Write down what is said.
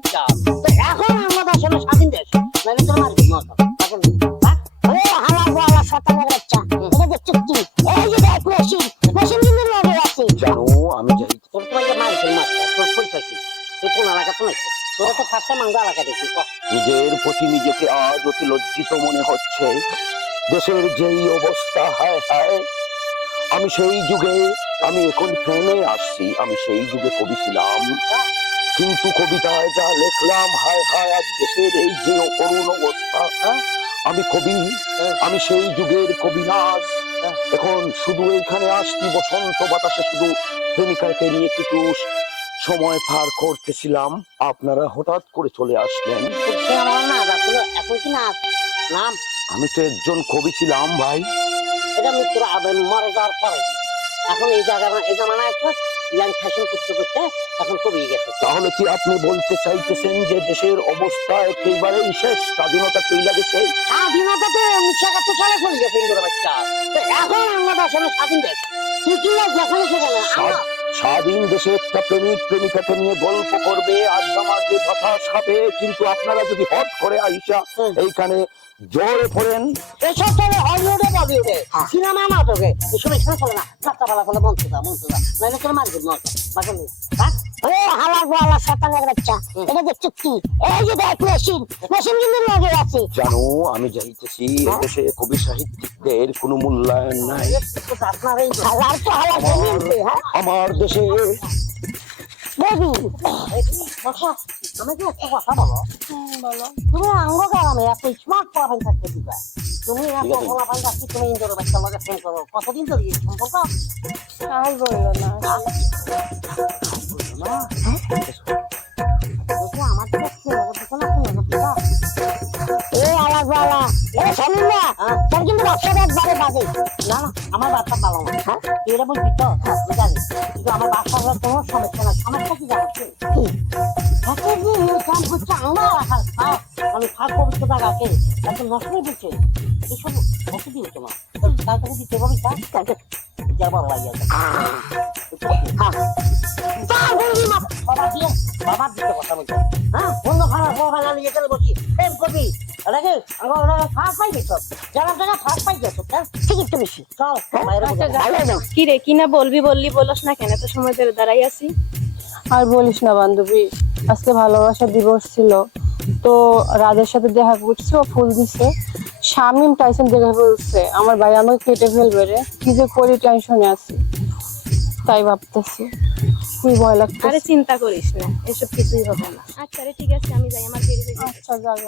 বাচ্চা তো এখন আমরা আসলে স্বাধীন দেশ। নাহলে তোর মারবি মতো? এখন হ্যাঁ? ওরে হালা গোয়ালা শতানের বাচ্চা। এটা দেখছ কি এই যে দেখ মেশিন। মেশিন কিন্তু লগে আছে। জানো আমি যাই তোর তো যে মারছে মারছে তোর পরিচয় কি তুই কোন এলাকা তো নাকি তোরা তো ফার্স্ট টাইম এলাকা দেখি নিজের প্রতি নিজেকে আজ অতি লজ্জিত মনে হচ্ছে। দেশের যেই অবস্থা হায় হায়। আমি সেই যুগে আমি এখন প্রেমে আসছি। আমি সেই যুগে কবি ছিলাম। কিন্তু কবিতায় যা লিখলাম হায় হায় আজ দেশের এই যে করুণ অবস্থা হ্যাঁ? আমি কবি হ্যাঁ। আমি সেই যুগের কবি নাচ হ্যাঁ। এখন শুধু এইখানে আসছি বসন্ত বাতাসে শুধু প্রেমিকাকে নিয়ে কিছু সময় পার করতেছিলাম। আপনারা হঠাৎ করে চলে আসলেন। এখন কি নাম? আমি তো একজন কবি ছিলাম ভাই। এটা মৃত্যুর আবে মরে যাওয়ার পরে। এখন এই জায়গা এই জামানা একটা ইয়াং ফ্যাশন করতে করতে এখন গেছে। তাহলে কি আপনি বলতে চাইতেছেন যে দেশের অবস্থা একেবারেই শেষ? স্বাধীনতা চলে গেছে? স্বাধীনতা তো উনিশশো একাত্তর সালে চলে গেছে ইন্দোর বাচ্চা। তো এখন আমরা আসলে স্বাধীন দেশ। তুই কি যেখানে সেখানে স্বাধীন দেশে একটা প্রেমিক প্রেমিকাকে নিয়ে গল্প করবে আড্ডা মারবে বাতাস খাবে কিন্তু আপনারা যদি হট করে আইসা এইখানে জোরে পড়েন। এসব চলে হলিউডে বলিউডে সিনেমা নাটকে এসব এখানে চলে না। যাত্রা পালা বলে মন্ত্র দা মন্ত্র দা নাইলে তোর নয় বাকি হ্যাঁ? ওরে হালা গোয়ালা বাচ্চা। এটা দেখছ কি? এই যে দেখ মেশিন। মেশিন কিন্তু লগে আছে। জানো আমি যাইতেছি দেশে কবি সাহিত্যিকদের কোনো মূল্যায়ন নাই। আপনার এই হালার তো হালা হ্যাঁ? আমার দেশে বেবি আমাকে একটা কথা বলো। বলো। তুমি আঙ্গ এত স্মার্ট পোলাপান থাকতে দিবা। তুমি এত। পোলাপান থাকতে তুমি ইন্দোর বাচ্চা লগে ফোন করো। কতদিন ধরে এই সম্পর্ক? আর বলল না। না? আমার এ এ শুনুন না হ্যাঁ। তোর কিন্তু একবারে বাজে। না না আমার বাচ্চা ভালো না। হ্যাঁ? এটা তো? আমি কিন্তু আমার বাচ্চা কোনো সমস্যা খাস পবিত্র টাকাকে একদম নষ্ট হয়ে পড়ছে এসব ওষুধ দিও তোমার তার কাছে দিতে তা? লাগিয়ে আছে। হ্যাঁ। বাবা দিয়ে বাবা দিতে কথা বলছে। হ্যাঁ? অন্য খারাপ করবি? আমার ওরা ফাঁস পাই গেছ যারা টাকা ফাঁস পাই গেছ তো বেশি। চল বাইরে আচ্ছা, কি রে কি না বলবি বললি বলস না কেন? এত সময় ধরে দাঁড়াই আছি। আর বলিস না বান্ধবী আজকে ভালোবাসা দিবস ছিল। তো রাজের সাথে দেখা করছে ও ফুল দিছে। শামিম টাইসন দেখা করছে আমার ভাই আমাকে কেটে ফেলবে রে কি যে করি টেনশনে আছি। তাই ভাবতেছি খুবই ভয় আরে চিন্তা করিস না এসব কিছুই হবে না। আচ্ছা রে ঠিক আছে আমি যাই আমার দেরি হয়ে গেছে। আচ্ছা যাবে।